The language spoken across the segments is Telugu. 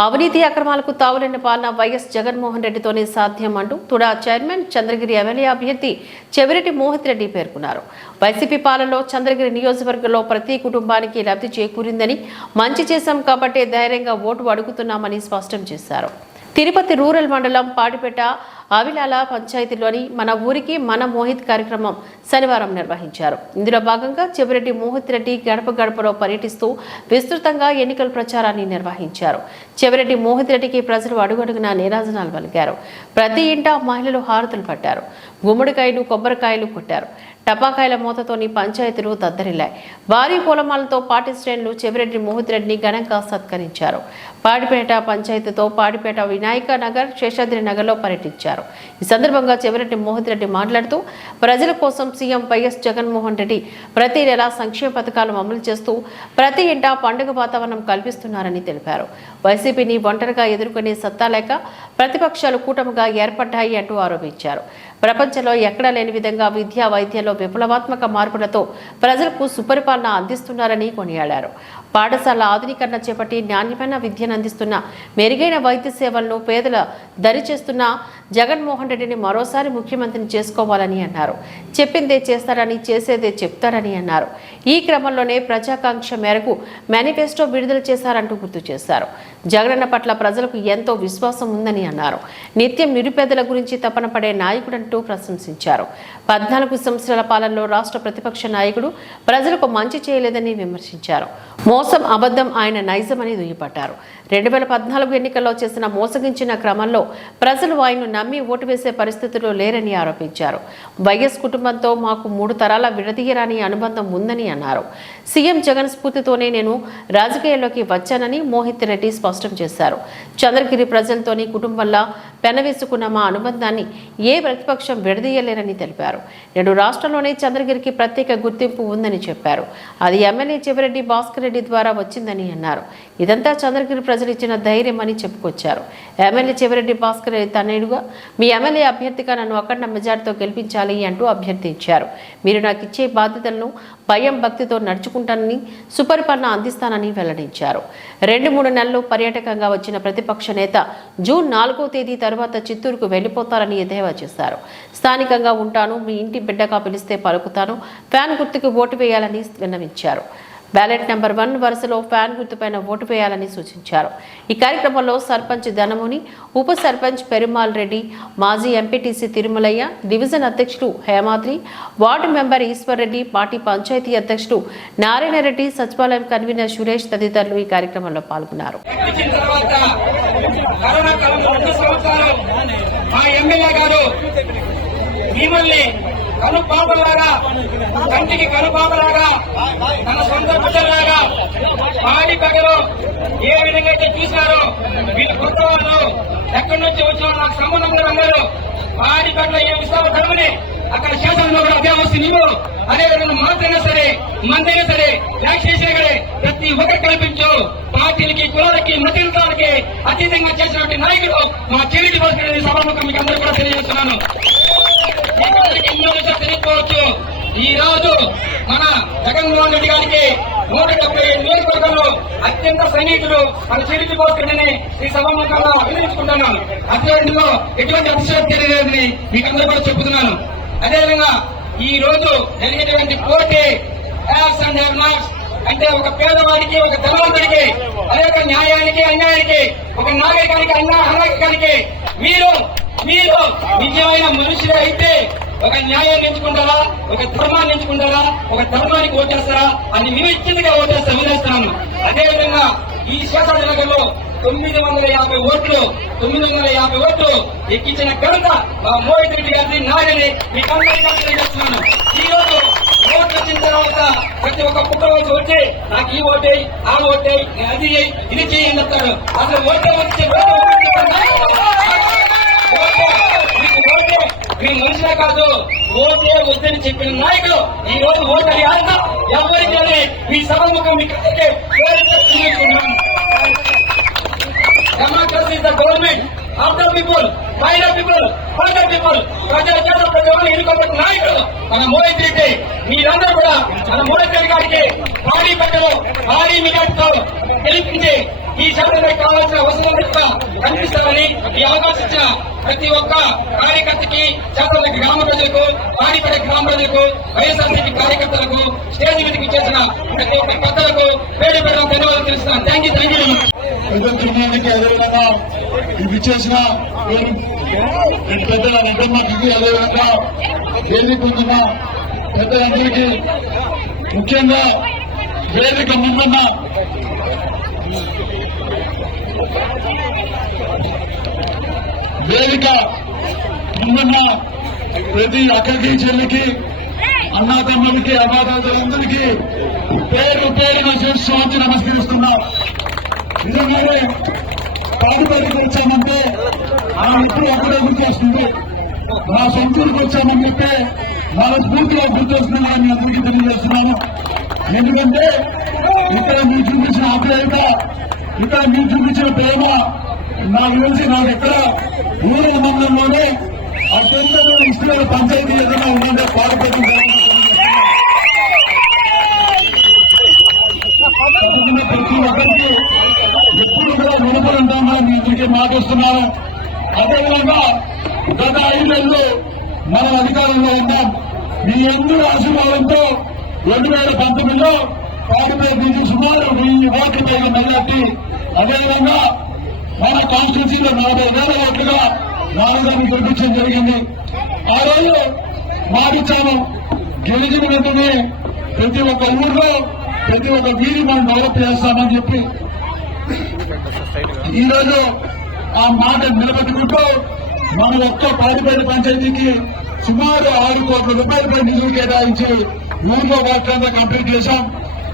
అవినీతి అక్రమాలకు తావులేని పాలన వైఎస్ జగన్మోహన్ రెడ్డితోనే సాధ్యం అంటూ తుడా చైర్మన్ చంద్రగిరి ఎమ్మెల్యే అభ్యర్థి చెవిరెడ్డి మోహిత్ రెడ్డి పేర్కొన్నారు. వైసీపీ పాలనలో చంద్రగిరి నియోజకవర్గంలో ప్రతి కుటుంబానికి లబ్ధి చేకూరిందని మంచి చేశాం కాబట్టే ధైర్యంగా ఓటు అడుగుతున్నామని స్పష్టం చేశారు. తిరుపతి రూరల్ మండలం పాడిపేట ఆవిలాల పంచాయతీలోని మన ఊరికి మన మోహిత్ కార్యక్రమం శనివారం నిర్వహించారు. ఇందులో భాగంగా చెవిరెడ్డి మోహిత్ రెడ్డి గడప గడపలో పర్యటిస్తూ విస్తృతంగా ఎన్నికల ప్రచారాన్ని నిర్వహించారు. చెవిరెడ్డి మోహిత్ రెడ్డికి ప్రజలు అడుగడుగునా నీరాజనాలు పలికారు. ప్రతి ఇంట మహిళలు హారతులు పట్టారు. గుమ్మడికాయలు కొబ్బరికాయలు కొట్టారు. టపాకాయల మూతతోని పంచాయతీలు దద్దరిల్లాయి. భారీ పూలమాలతో పార్టీ శ్రేణులు చెవిరెడ్డి మోహిత్ రెడ్డిని ఘనంగా సత్కరించారు. పాడిపేట పంచాయతీతో పాడిపేట వినాయక నగర్ శేషాద్రి నగర్లో పర్యటించారు. ఈ సందర్భంగా చెవిరెడ్డి మోహిత్ రెడ్డి మాట్లాడుతూ ప్రజల కోసం సీఎం వైఎస్ జగన్మోహన్ రెడ్డి ప్రతి నెలా సంక్షేమ పథకాలు అమలు చేస్తూ ప్రతి ఇంటా పండుగ వాతావరణం కల్పిస్తున్నారని తెలిపారు. వైసీపీని ఒంటరిగా ఎదుర్కొనే సత్తా లేక ప్రతిపక్షాలు కూటమిగా ఏర్పడ్డాయి అంటూ ఆరోపించారు. ప్రపంచంలో ఎక్కడా లేని విధంగా విద్యా వైద్యంలో విప్లవాత్మక మార్పులతో ప్రజలకు సుపరిపాలన అందిస్తున్నారని కొనియాడారు. పాఠశాల ఆధునీకరణ చేపట్టి నాణ్యమైన విద్యను అందిస్తున్న మెరుగైన వైద్య సేవలను పేదల దరి చేస్తున్న జగన్మోహన్ రెడ్డిని మరోసారి ముఖ్యమంత్రిని చేసుకోవాలని అన్నారు. చెప్పిందే చేస్తారని చేసేదే చెప్తారని అన్నారు. ఈ క్రమంలోనే ప్రజాకాంక్ష మేరకు మేనిఫెస్టో విడుదల చేశారంటూ గుర్తు చేశారు. జగనన్న పట్ల ప్రజలకు ఎంతో విశ్వాసం ఉందని అన్నారు. నిత్యం నిరుపేదల గురించి తపన పడే నాయకుడంటూ ప్రశంసించారు. పద్నాలుగు సంవత్సరాల పాలనలో రాష్ట్ర ప్రతిపక్ష నాయకుడు ప్రజలకు మంచి చేయలేదని విమర్శించారు. మోసం అబద్ధం ఆయన నైజమని దుయ్యపట్టారు రెండు వేల పద్నాలుగు ఎన్నికల్లో చేసిన మోసగించిన క్రమంలో ప్రజలు ఆయన్ను నమ్మి ఓటు వేసే పరిస్థితుల్లో లేరని ఆరోపించారు. వైఎస్ కుటుంబంతో మాకు మూడు తరాల విడదీయరాని అనుబంధం ఉందని అన్నారు. సీఎం జగన్ స్ఫూర్తితోనే నేను రాజకీయాల్లోకి వచ్చానని మోహిత్ రెడ్డి స్పష్టం చేశారు. చంద్రగిరి ప్రజలతోని కుటుంబంలో పెనవేసుకున్న మా అనుబంధాన్ని ఏ ప్రతిపక్షం విడదీయలేరని తెలిపారు. నేడు రాష్ట్రంలోనే చంద్రగిరికి ప్రత్యేక గుర్తింపు ఉందని చెప్పారు. అది ఎమ్మెల్యే చివరెడ్డి భాస్కర్ రెడ్డి ద్వారా వచ్చిందని అన్నారు. ఇదంతా చంద్రగిరి ప్రజలు ఇచ్చిన ధైర్యం అని చెప్పుకొచ్చారు. ఎమ్మెల్యే చివరెడ్డి భాస్కర్ రెడ్డి తనయుడుగా మీ ఎమ్మెల్యే అభ్యర్థిగా నన్ను అఖండ మెజార్టీతో గెలిపించాలి అంటూ అభ్యర్థించారు. మీరు నాకు ఇచ్చే బాధ్యతలను భయం భక్తితో నడుచుకుంటానని సుపరిపాలన అందిస్తానని వెల్లడించారు. రెండు మూడు నెలలు పర్యాటకంగా వచ్చిన ప్రతిపక్ష నేత జూన్ నాలుగో తేదీ తర్వాత చిత్తూరుకు వెళ్ళిపోతారని ఎద్దేవా చేశారు. స్థానికంగా ఉంటాను మీ ఇంటి బిడ్డగా పిలిస్తే పలుకుతాను ఫ్యాన్ గుర్తుకు ఓటు వేయాలని విన్నవించారు. బ్యాలెట్ నెంబర్ వన్ వరుసలో ఫ్యాన్ గుర్తుపైన ఓటు వేయాలని సూచించారు. ఈ కార్యక్రమంలో సర్పంచ్ ధనముని ఉప సర్పంచ్ పెరుమాల్ రెడ్డి మాజీ ఎంపీటీసీ తిరుమలయ్య డివిజన్ అధ్యక్షుడు Hemadri ward member Eswar Reddy party panchayat అధ్యక్షుడు నారాయణ రెడ్డి సచివాలయం కన్వీనర్ సురేష్ తదితరులు ఈ కార్యక్రమంలో పాల్గొన్నారు. మా ఎమ్మెల్యే గారు మిమ్మల్ని కనుపాపలాగా కంటికి కనుపాపలాగా తన సొంత బిడ్డలాగా పాడి పగలు ఏ విధంగా అయితే చూశారో వీళ్ళు కొత్త వాళ్ళు ఎక్కడి నుంచి వచ్చిన నాకు సంబంధం లేదు. అందరూ పాడి పగల ఏ విశ్వ ధర్మని అక్కడ శాసనంలో కూడా అదే వస్తుంది నీవు అదే విధంగా మాత్రైనా సరే మందైనా సరే వ్యాక్సినేషన్ సరే ప్రతి ఒక్కరు కల్పించు. పార్టీలకి కులాలకి మతలకి అతీతంగా చేసినటువంటి నాయకుడు మా చెవిటి బస్సు సభాముఖం మీకు అందరూ కూడా తెలియజేస్తున్నాను. తెలుసుకోవచ్చు తెలియకపోవచ్చు. ఈ రోజు మన జగన్మోహన్ రెడ్డి గారికి నూట డెబ్బై ఐదు నియోజకవర్గంలో అత్యంత సైనికులు మన చెవిటి బస్సుని ఈ సభాముఖంలో అభినందించుకుంటున్నాను. అభ్యర్థిలో ఎటువంటి అతిశయోక్తి లేదని మీకు అందరూ కూడా చెబుతున్నాను అదేవిధంగా ఈ రోజు జరిగేటువంటి పోటీ హ్యావ్స్ అండ్ హ్యావ్ నాట్స్ అంటే ఒక పేదవాడికి ఒక ధనవంతుడికి అదే ఒక న్యాయానికి అన్యాయానికి ఒక నాగరికానికి అన్నా అనాగరికానికి మీరు మీరు నిజమైన మనుషులు అయితే ఒక న్యాయాన్ని ఎంచుకుంటారా? ఒక ధర్మాన్ని ఎంచుకుంటారా? ఒక ధర్మానికి ఓటేస్తారా? అని మేము ఇచ్చిందిగా ఓటేస్తా వినేస్తున్నాను అదేవిధంగా ఈ శేషాద్రి నగర్లో తొమ్మిది వందల యాభై ఓట్లు తొమ్మిది వందల యాభై ఓట్లు ఎక్కించిన ఘనత మా మోహిత్ రెడ్డి గారిని నాగని మీకు అందరికీ తెలియజేస్తున్నాను. ఈ రోజు ఓట్లు వచ్చిన తర్వాత ప్రతి ఒక్క పుట్టవచ్చు వచ్చి నాకు ఈ ఓటే ఆ ఓటే అది ఇది చేయండి చెప్తాడు అసలు ఓటే వచ్చి మీ మనుషులే కాదు ఓటే వద్దని చెప్పిన నాయకులు ఈ రోజు ఓటరి అంత ఎవరికి మీ సభముఖం మీకు అందరికీ తెలియజేస్తున్నాను. Democracy is the government of the people by the people for the people ప్రజల చేత ప్రతి ఎన్నుకోబడిన నాయకుడు మన మోహిత్ రెడ్డి మీరందరూ కూడా మన మోహిత్ రెడ్డి గారికి భారీ పెద్దలు భారీ మిగట్టుతో గెలిపించి ఈ శాఖకి కావాల్సిన అవసరం కనిపిస్తామని ఈ అవకాశం ఇచ్చిన ప్రతి ఒక్క కార్యకర్తకి శాసన గ్రామ ప్రజలకు పాడిపడే గ్రామ ప్రజలకు వైఎస్ఆర్సీపీ కార్యకర్తలకు స్టేజ్ మీదకి చేసిన ప్రతి ఒక్క పెద్దలకు పేరు పెట్టడం ధన్యవాదాలు తెలుస్తున్నాను. థ్యాంక్ యూ థ్యాంక్ యూ పెద్ద తిరుమలకి అదేవిధంగా ఇది చేసిన పెద్ద వెంకమ్మకి అదేవిధంగా వేదిక పొందిన పెద్దలందరికీ ముఖ్యంగా వేదిక ముందున్న వేదిక ముందున్న ప్రతి అక్కకి చెల్లికి అన్నా తమ్ములకి అనాథాదులందరికీ పేరు పేరున చేస్తూ నమస్కరిస్తున్నా నిజంగానే పాడుబడికి వచ్చామంటే ఆ ఎప్పుడు అక్కడే గుర్తొస్తుంది. మా సొంతూరుకి వచ్చామని చెప్తే మన స్ఫూర్తిగా గుర్తొస్తుంది అని అందరికీ తెలియజేస్తున్నాను. ఎందుకంటే ఇక్కడ మీరు చూపించిన ఆప్యాయత ఇక్కడ మీరు చూపించిన ప్రేమ నా గురించి నాకు ఎక్కడ ఊరు మండలంలోనే అత్యంత ఇష్టమైన పంచాయతీ ఏదైనా ఉందంటే పాడుపడి ప్రతి ఒక్కరికి ఎప్పుడు కూడా మునుపలు ఉంటామో మీ అదేవిధంగా గత ఐదేళ్ళు మనం అధికారంలో ఉన్నాం. మీ అందరూ ఆశీర్వాదంతో రెండు వేల పంతొమ్మిదిలో పాటిపై నుంచి సుమారు వెయ్యి ఓట్లు పైన మెజార్టీ అదేవిధంగా మన కాన్స్టిట్యూన్సీలో నలభై వేల ఓట్లుగా నాలుగు గెలిపించడం జరిగింది. ఆ రోజు మాటిచ్చాము గెలిచిన వెంటనే ప్రతి ఒక్క ఊర్లో ప్రతి ఒక్క వీధి మనం డెవలప్ చేస్తామని చెప్పి ఈరోజు ఆ మాట నిలబెట్టుకుంటూ మన ఒక్క పాడిపేట పంచాయతీకి సుమారు ఆరు కోట్ల రూపాయలపై నిధులు కేటాయించి ఊర్లో వాటర్ కంప్లీట్ చేశాం.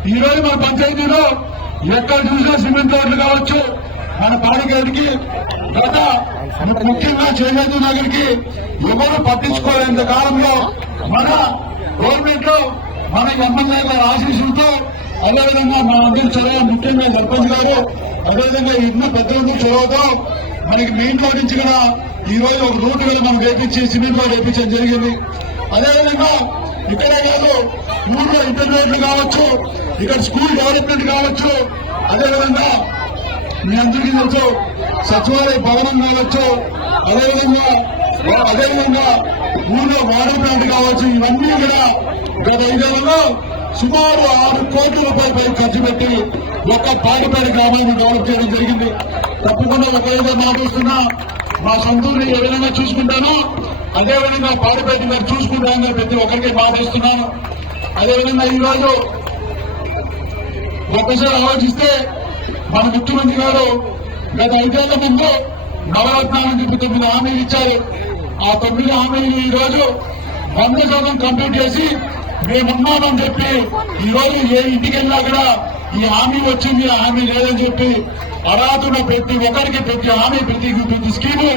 ఈ రోజు మన పంచాయతీలో ఎక్కడ చూసినా సిమెంట్ రోడ్లు కావచ్చు మన పాడిగడికి గత ముఖ్యంగా చేనేత నగర్కి ఎవరు పట్టించుకోలేంత కాలంలో మన గవర్నమెంట్లో మన ఎమ్మెల్యే గారి ఆశీస్సులతో అదేవిధంగా మా అందరి చొరవ ముఖ్యంగా సర్పంచ్ గారు అదేవిధంగా ఇన్ని పెద్దలందరూ చొరవతో మనకి మెయిన్ రోడ్ నుంచి కూడా ఈ రోజు ఒక రూట్ కూడా మనం వేపించి సిమెంట్ రోడ్ వేపించడం జరిగింది. అదేవిధంగా ఇక్కడే కాదు ఊళ్ళో ఇంటర్నెట్ కావచ్చు ఇక్కడ స్కూల్ డెవలప్మెంట్ కావచ్చు అదేవిధంగా మీ అందరికీ తెలుసు సచివాలయ భవనం కావచ్చు అదేవిధంగా అదేవిధంగా ఊళ్ళో వాటర్ ప్లాంట్ కావచ్చు ఇవన్నీ కూడా గత ఐదేళ్ళలో సుమారు ఆరు కోట్ల రూపాయలపై ఖర్చు పెట్టి ఒక పాడిపాడి గ్రామాన్ని డెవలప్ చేయడం జరిగింది. తప్పకుండా ఒక ఏదో మాట్లాడుతున్నా మా సొంతూరుని ఏ విధంగా చూసుకుంటానో అదేవిధంగా పాడిపేట గారు చూసుకుంటానని ప్రతి ఒక్కరికి మాటిస్తున్నాను అదేవిధంగా ఈ రోజు ఒక్కసారి ఆలోచిస్తే మన ముఖ్యమంత్రి గారు గత ఐదేళ్ళ ముందు నవరత్నాలని చెప్పి తొమ్మిది హామీలు ఇచ్చారు. ఆ తొమ్మిది హామీలు ఈ రోజు వంద శాతం కంప్లీట్ చేసి మేమున్నామని చెప్పి ఈ రోజు ఏ ఇంటికి వెళ్ళినా కూడా ఈ హామీ వచ్చింది ఆ హామీ లేదని చెప్పి అర్హతున్న ప్రతి ఒక్కరికి ప్రతి హామీ ప్రతి ప్రతి స్కీము.